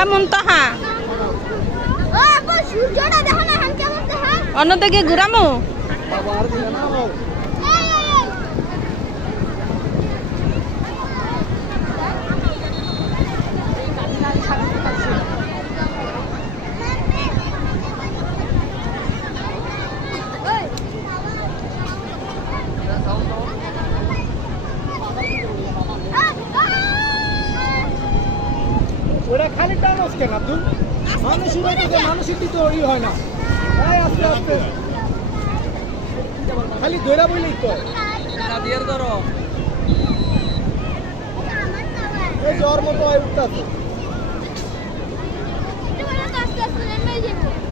এমন তো হ্যাঁ অন্যদিকে ঘুরামো ওরা খালি টানোস কেন আব্দুল? মানুষের তো ই হয় না। আস্তে আস্তে খালি দৈরা বইলেই তো এই জ্বর মতো উঠতে আছে।